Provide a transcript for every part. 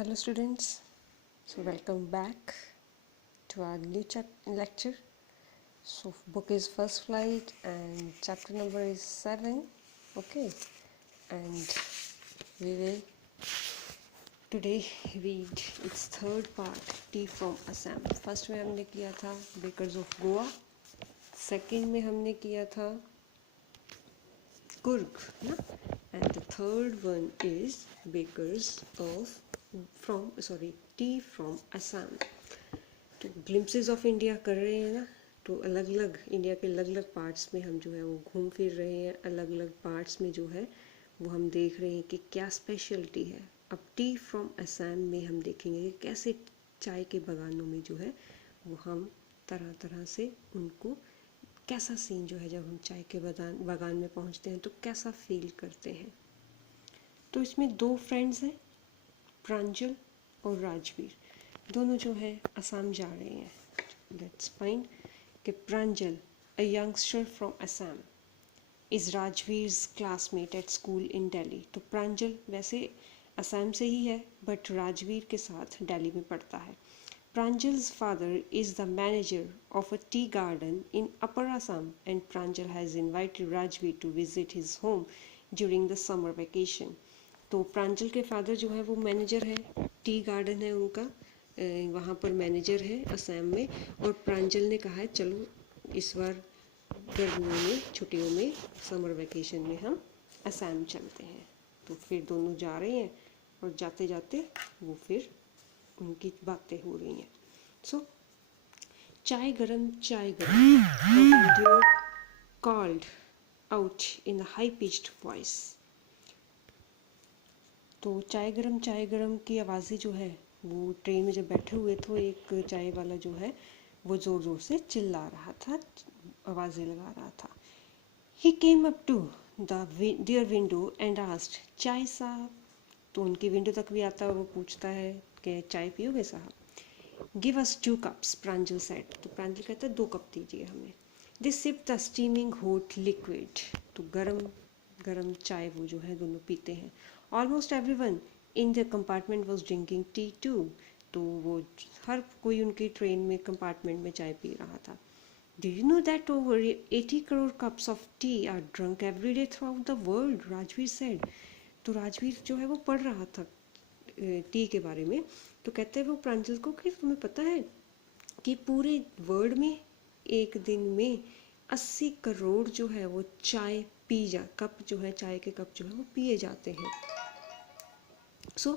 Hello students, so welcome back to our new lecture. So book is First Flight and chapter number is 7. Okay, and we will today read its third part, Tea from Assam. First में हमने किया था bakers of Goa, second में हमने किया था कुर्ग ना, and the third one is bakers of tea from Assam. तो ग्लिम्पसेस ऑफ इंडिया कर रहे हैं ना, तो अलग अलग इंडिया के अलग अलग पार्ट्स में हम जो है वो घूम फिर रहे हैं। अलग अलग पार्ट्स में जो है वो हम देख रहे हैं कि क्या स्पेशलिटी है। अब टी फ्रॉम असम में हम देखेंगे कि कैसे चाय के बागानों में जो है वो हम तरह तरह से उनको कैसा सीन जो है जब हम चाय के बागान में पहुंचते हैं तो कैसा फील करते हैं। तो इसमें दो फ्रेंड्स हैं, प्रांजल और राजवीर, दोनों जो है असम जा रहे हैं। लेट्स फाइंड कि Pranjal, a youngster from Assam, is Rajveer's classmate at school in Delhi. तो प्रांजल वैसे असम से ही है बट राजवीर के साथ दिल्ली में पढ़ता है। Pranjal's father is the manager of a tea garden in Upper Assam and Pranjal has invited Rajveer to visit his home during the summer vacation. तो प्रांजल के फादर जो है वो मैनेजर है, टी गार्डन है उनका, वहाँ पर मैनेजर है असम में। और प्रांजल ने कहा है चलो इस बार गर्मियों में छुट्टियों में समर वेकेशन में हम असम चलते हैं। तो फिर दोनों जा रहे हैं और जाते जाते वो फिर उनकी बातें हो रही हैं। सो चाय गरम called out in high pitched voice. तो चाय गरम की आवाज़ें जो है वो ट्रेन में जब बैठे हुए तो एक चाय वाला जो है वो ज़ोर ज़ोर से चिल्ला रहा था, आवाज़ें लगा रहा था। He came up to their window and asked, chai sahab. तो उनकी विंडो तक भी आता है और वो पूछता है कि चाय पियोगे साहब। Give us 2 cups, Pranjal said. तो प्रांजल कहता है 2 कप दीजिए हमें। This sip the steaming hot liquid. तो गरम चाय वो जो है दोनों पीते हैं। Almost everyone in the compartment was drinking tea too. तो वो हर कोई उनकी ट्रेन में कंपार्टमेंट में चाय पी रहा था। Do you know that over 80 crore cups of tea are drunk every day throughout the world? Rajveer said. तो राजवीर जो है वो पढ़ रहा था टी के बारे में। तो कहते हैं वो प्रांजल को कि तुम्हें पता है कि पूरे वर्ल्ड में एक दिन में 80 करोड़ जो है वो चाय कप जो है चाय के कप जो है वो पिए जाते हैं। So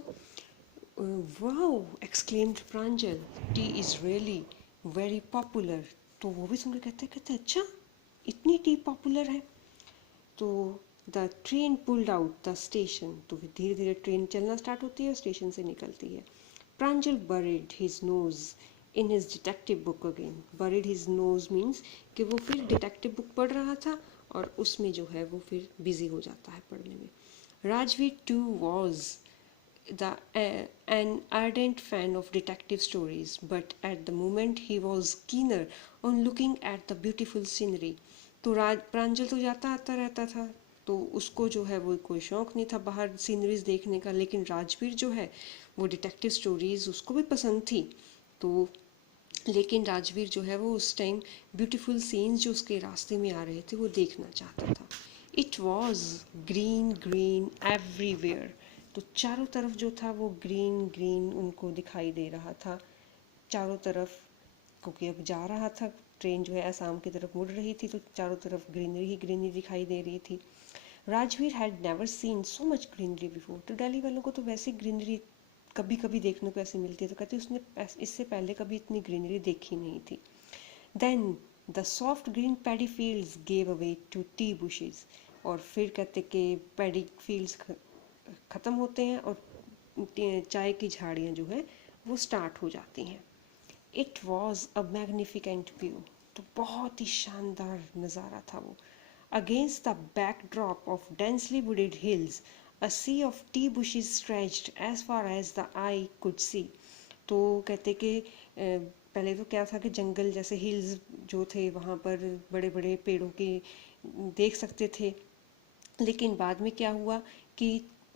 wow exclaimed Pranjal, T is really very popular. तो वो भी सुन के कहते अच्छा इतनी टी पॉपुलर है। तो the train pulled out the station. तो फिर धीरे धीरे ट्रेन चलना स्टार्ट होती है, स्टेशन से निकलती है। प्रांजल buried his nose in his detective book again. Buried his nose means कि वो फिर डिटेक्टिव बुक पढ़ रहा था और उसमें जो है वो फिर बिजी हो जाता है पढ़ने में। Rajveer too was an ardent fan of detective stories, but at the moment he was keener on looking at the beautiful scenery. तो प्रांजल तो जाता आता रहता था, तो उसको जो है वो कोई शौक़ नहीं था बाहर सीनरीज देखने का, लेकिन राजवीर जो है वो डिटेक्टिव स्टोरीज़ उसको भी पसंद थी। तो लेकिन राजवीर जो है वो उस टाइम ब्यूटीफुल सीन्स जो उसके रास्ते में आ रहे थे वो देखना चाहता था। It was green everywhere. तो चारों तरफ जो था वो ग्रीन उनको दिखाई दे रहा था चारों तरफ, क्योंकि अब जा रहा था ट्रेन जो है असम की तरफ मुड़ रही थी, तो चारों तरफ ग्रीनरी ही ग्रीनरी दिखाई दे रही थी। Rajveer had never seen so much greenery before. तो दिल्ली वालों को तो वैसे ग्रीनरी कभी कभी देखने को ऐसे मिलती है, तो कहते उसने इससे पहले कभी इतनी ग्रीनरी देखी नहीं थी। Then the soft green paddy fields gave away to tea bushes. और फिर कहते कि पैडी फील्ड्स ख़त्म होते हैं और चाय की झाड़ियाँ जो है वो स्टार्ट हो जाती हैं। It was a magnificent view. तो बहुत ही शानदार नज़ारा था वो। Against the backdrop of densely wooded hills a sea of tea bushes stretched as far as the eye could see. तो कहते कि पहले तो क्या था कि जंगल जैसे हिल्स जो थे वहाँ पर बड़े बड़े पेड़ों के देख सकते थे, लेकिन बाद में क्या हुआ कि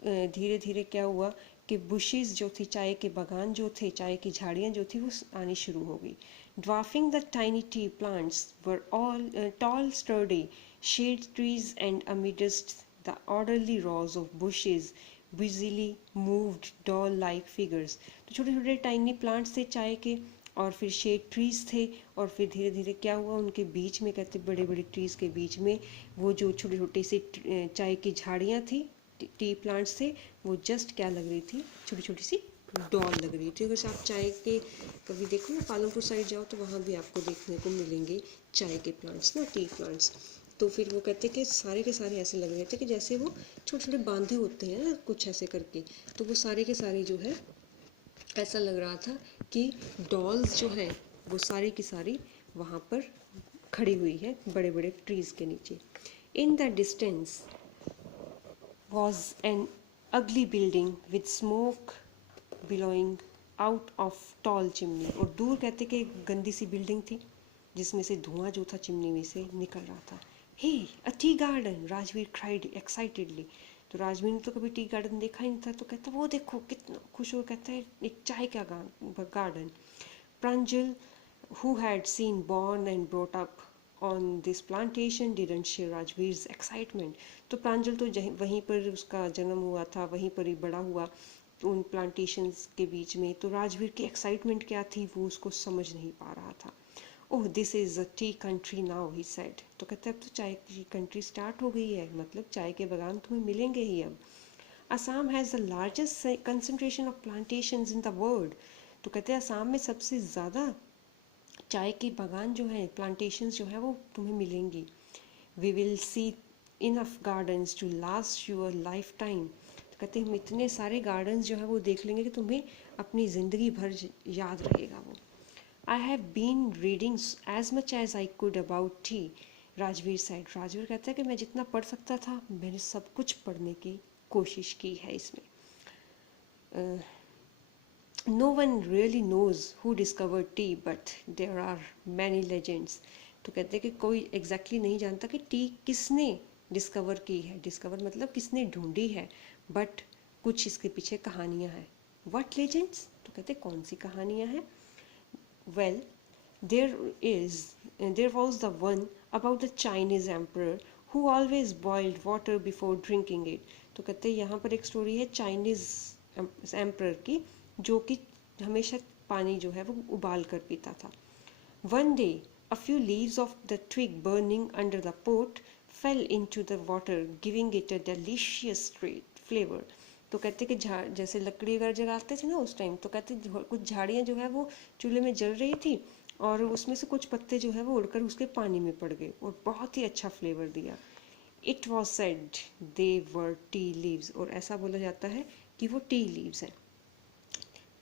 धीरे धीरे क्या हुआ के बुशेस जो थी, चाय के बागान जो थे, चाय की झाड़ियाँ जो थी वो आनी शुरू हो गई. Dwarfing the tiny tea plants were all tall, sturdy shade trees, and amidst the orderly rows of bushes busily moved doll-like figures. तो छोटे छोटे टाइनी प्लांट्स थे चाय के, और फिर शेड ट्रीज थे, और फिर धीरे धीरे क्या हुआ, उनके बीच में, कहते बड़े बड़े ट्रीज के बीच में वो जो छोटे छोटे से चाय की झाड़ियाँ थी, टी प्लांट्स थे, वो जस्ट क्या लग रही थी, छोटी छोटी सी डॉल लग रही थी. अगर आप चाय के कभी देखो ना, पालमपुर साइड जाओ तो वहाँ भी आपको देखने को मिलेंगे चाय के प्लांट्स ना, टी प्लांट्स. तो फिर वो कहते कि सारे के सारे ऐसे लग रहे थे कि जैसे वो छोटे छोटे बांधे होते हैं ना, कुछ ऐसे करके. तो वो सारे के सारे जो है ऐसा लग रहा था कि डॉल्स जो है वो सारी की सारी वहाँ पर खड़ी हुई है बड़े बड़े ट्रीज के नीचे. In the distance was an ugly building with smoke billowing out of tall chimney. और दूर कहते कि एक गंदी सी बिल्डिंग थी जिसमें से धुआं जो था चिमनी में से निकल रहा था. Hey a tea garden, Rajveer cried excitedly. तो राजवीर ने तो कभी टी गार्डन देखा ही नहीं था, तो कहता वो देखो, कितना खुश हो, कहता है एक चाय का garden. Pranjal, who had seen born and brought up on this plantation, didn't share Rajveer's excitement. तो प्रांजल तो वहीं पर उसका जन्म हुआ था, वहीं पर ही बड़ा हुआ उन प्लांटेशंस के बीच में. तो राजवीर की एक्साइटमेंट क्या थी वो उसको समझ नहीं पा रहा था. Oh this is a T country now, he said. तो कहते अब तो चाय की कंट्री स्टार्ट हो गई है, मतलब चाय के बागान तुम्हें मिलेंगे ही अब. Assam has the largest concentration of plantations in the world. तो कहते हैं असम में सबसे ज़्यादा चाय के बागान जो है, प्लांटेशंस जो है वो तुम्हें मिलेंगी. We will see enough gardens to last your lifetime. तो कहते हैं हम इतने सारे गार्डन्स जो है वो देख लेंगे कि तुम्हें अपनी ज़िंदगी भर याद रहेगा वो. I have been reading as much as I could about tea, Rajveer said. Rajveer कहता है कि मैं जितना पढ़ सकता था मैंने सब कुछ पढ़ने की कोशिश की है इसमें. No one really knows who discovered tea, but there are many legends. तो कहते हैं कि कोई exactly नहीं जानता कि टी किसने डिस्कवर की है. डिस्कवर मतलब किसने ढूंढी है, बट कुछ इसके पीछे कहानियाँ हैं. What legends? तो कहते हैं कौन सी कहानियाँ हैं. Well, there was the one about the Chinese emperor who always boiled water before drinking it. तो कहते हैं यहाँ पर एक स्टोरी है चाइनीज एम्परर की, जो कि हमेशा पानी जो है वो उबाल कर पीता था. One day, a few leaves of the twig burning under the pot fell into the water, giving it a delicious flavor. तो कहते कि जैसे लकड़ी वगैरह जलाते थे ना उस टाइम, तो कहते कुछ झाड़ियाँ जो है वो चूल्हे में जल रही थी, और उसमें से कुछ पत्ते जो है वो उड़कर उसके पानी में पड़ गए और बहुत ही अच्छा फ्लेवर दिया. It was said they were tea leaves. और ऐसा बोला जाता है कि वो टी लीव्स हैं.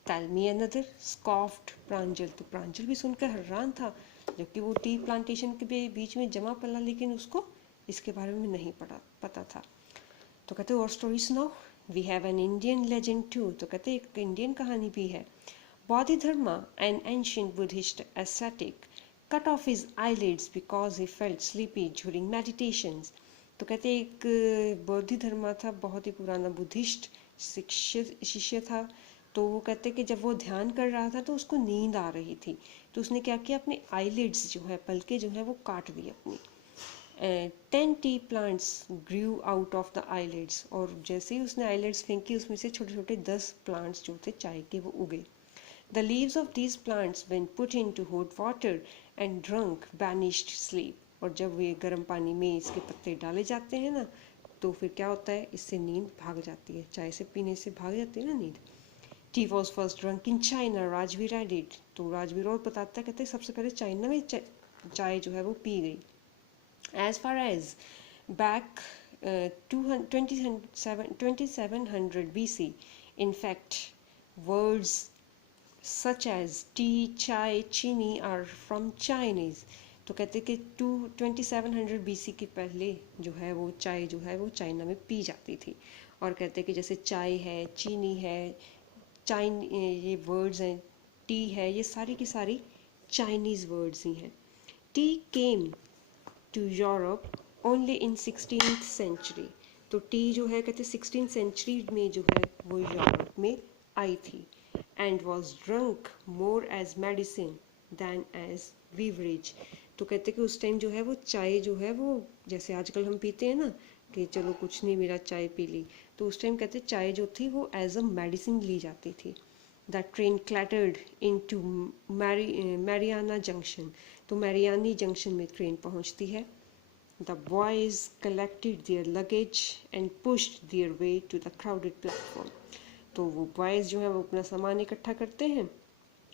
Tell me another, scoffed प्रांजल. तो प्रांजल भी सुनकर हैरान था, जबकि वो टी प्लांटेशन के बीच में जमा पला, लेकिन उसको इसके बारे में नहीं पता था. तो कहते और स्टोरी सुनाओ. We have an Indian legend too. तो कहते एक इंडियन कहानी भी है. Bodhidharma, an ancient Buddhist ascetic, cut off his eyelids because he felt sleepy during meditations. तो कहते एक बोधिधर्मा था, बहुत ही पुराना बुद्धिस्ट शिष्य था. तो वो कहते कि जब वो ध्यान कर रहा था तो उसको नींद आ रही थी, तो उसने क्या किया, अपने आईलिड्स जो है, पलके जो है वो काट दी अपनी. 10 T plants Guru out of the eyelids. और जैसे ही उसने आईलिड्स फेंकी, उसमें से छोटे छोटे 10 प्लांट्स जो थे चाय के वो उगे. The leaves of these plants when put into hot water and drunk banished sleep. और जब ये गर्म पानी में इसके पत्ते डाले जाते हैं ना, तो फिर क्या होता है, इससे नींद भाग जाती है, चाय से पीने से भाग जाती है ना नींद. Tea was first drunk in China, Rajveer added. तो राजवीर और बताता है, कहते सबसे पहले चाइना में चाय जो है वो पी गई. As far as back 2700 BC, in fact, words such as tea, chai, chini are from Chinese. तो कहते कि 2700 BC के पहले जो है वो चाय जो है वो चाइना में पी जाती थी. और कहते कि जैसे चाय है, चीनी है, ये वर्ड्स हैं, टी है, ये सारी की सारी चाइनीज़ वर्ड्स ही हैं. Tea came to Europe only in 16th century. तो टी जो है कहते 16th century में जो है वो यूरोप में आई थी and was drunk more as medicine than as beverage. तो कहते कि उस टाइम जो है वो चाय जो है वो जैसे आजकल हम पीते हैं ना कि चलो कुछ नहीं मेरा चाय पी ली, तो उस टाइम कहते चाय जो थी वो एज अ मेडिसिन ली जाती थी। The train clattered into Mariani junction. तो मैरियानी जंक्शन में ट्रेन पहुंचती है। The boys collected their luggage and pushed their way to the crowded platform. तो वो बॉयज़ जो है वो अपना सामान इकट्ठा करते हैं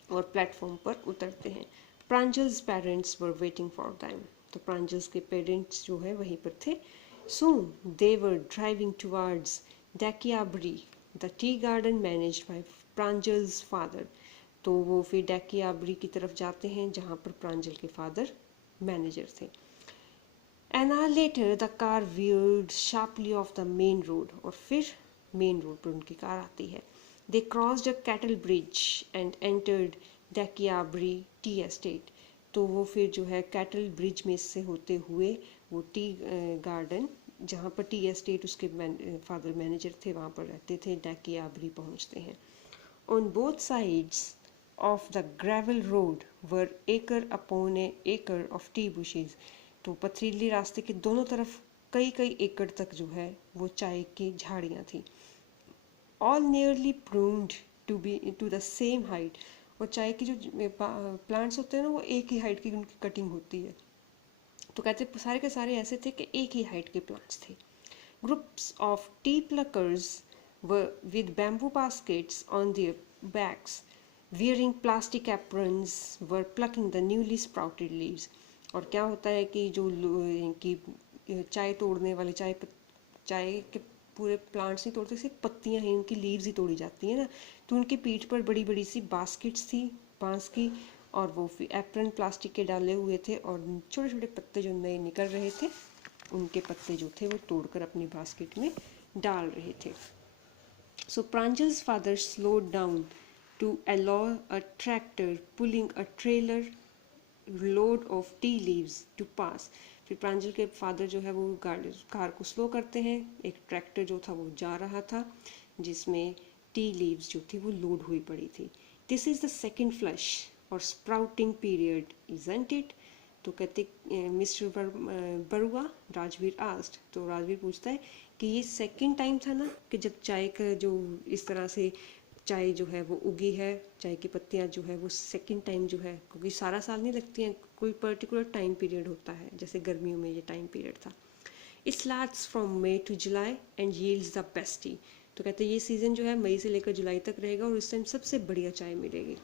और प्लेटफॉर्म पर उतरते हैं। Pranjal's parents were waiting for them. तो प्रांजल्स के पेरेंट्स जो है वहीं पर थे। Soon they were driving towards Dekiabri the tea garden managed by Pranjal's father. तो वो फिर डेकियाब्री की तरफ जाते हैं जहाँ पर प्रांजल के फादर मैनेजर थे। An hour later the car veered sharply off the main road। और फिर मेन रोड पर उनकी कार आती है। They crossed a cattle bridge and entered Dakiabri tea estate। तो वो फिर जो है कैटल ब्रिज में से होते हुए वो टी गार्डन जहाँ पर टी एस्टेट उसके फादर मैनेजर थे वहाँ पर रहते थे, डैकियाब्री पहुँचते हैं। On both sides of the gravel road were acre upon acre of tea bushes। तो पथरीली रास्ते के दोनों तरफ कई कई एकड़ तक जो है वो चाय की झाड़ियाँ थी। All nearly pruned to be to the same height। और चाय की जो प्लांट्स होते हैं ना वो एक ही हाइट की उनकी कटिंग होती है। तो कहते सारे के सारे ऐसे थे कि एक ही हाइट के प्लांट्स थे। Groups of T pluckers with bamboo baskets on their backs wearing plastic aprons were plucking the newly sprouted leaves। और क्या होता है कि जो कि चाय तोड़ने वाले चाय के पूरे प्लांट्स नहीं तोड़ते, सिर्फ पत्तियां ही उनकी लीव्स ही तोड़ी जाती है ना। तो उनकी पीठ पर बड़ी बड़ी सी बास्केट्स थी बांस की और वो एप्रन प्लास्टिक के डाले हुए थे और छोटे छोटे पत्ते जो नए निकल रहे थे उनके पत्ते जो थे वो तोड़कर अपनी बास्केट में डाल रहे थे। So Pranjal's father slowed down to allow a tractor pulling a trailer load of tea leaves to pass। फिर प्रांजल के फादर जो है वो कार को स्लो करते हैं। एक ट्रैक्टर जो था वो जा रहा था जिसमें टी लीव्स जो थी वो लोड हुई पड़ी थी। This is the second flush और स्प्राउटिंग पीरियड इजंट इट। तो कहते मिस्टर बरुआ राजवीर आस्ट। तो राजवीर पूछता है कि ये सेकंड टाइम था ना कि जब चाय का जो इस तरह से चाय जो है वो उगी है, चाय की पत्तियां जो है वो सेकंड टाइम जो है, क्योंकि सारा साल नहीं लगती हैं, कोई पर्टिकुलर टाइम पीरियड होता है, जैसे गर्मियों में ये टाइम पीरियड था। It's lasts from May to July and yields the best tea. तो कहते हैं ये सीज़न जो है मई से लेकर जुलाई तक रहेगा और इस टाइम सबसे बढ़िया चाय मिलेगी।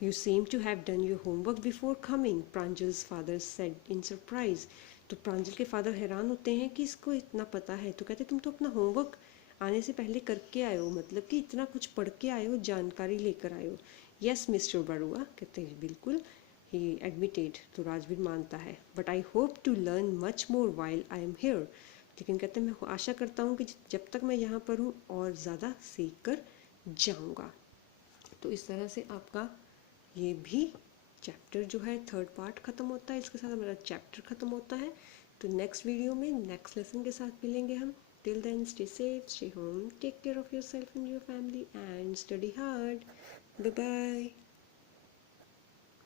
You seem to have done your homework before coming, Pranjal's father said in surprise। तो प्रांजल के फादर हैरान होते हैं कि इसको इतना पता है। तो कहते तुम तो अपना होमवर्क आने से पहले करके आए हो, मतलब कि इतना कुछ पढ़ के आए हो, जानकारी लेकर आए हो। यस मिस्टर बरुआ, कहते हैं बिल्कुल, ही एडमिटेड। तो राजवीर मानता है। But I hope to learn much more while I am here. लेकिन कहते हैं मैं आशा करता हूँ कि जब तक मैं यहाँ पर हूँ और ज़्यादा सीख कर जाऊँगा। तो इस तरह से आपका ये भी चैप्टर जो है थर्ड पार्ट ख़त्म होता है, इसके साथ हमारा चैप्टर ख़त्म होता है। तो नेक्स्ट वीडियो में नेक्स्ट लेसन के साथ मिलेंगे हम। Till then stay safe, stay home, take care of yourself and your family and study hard. Bye bye.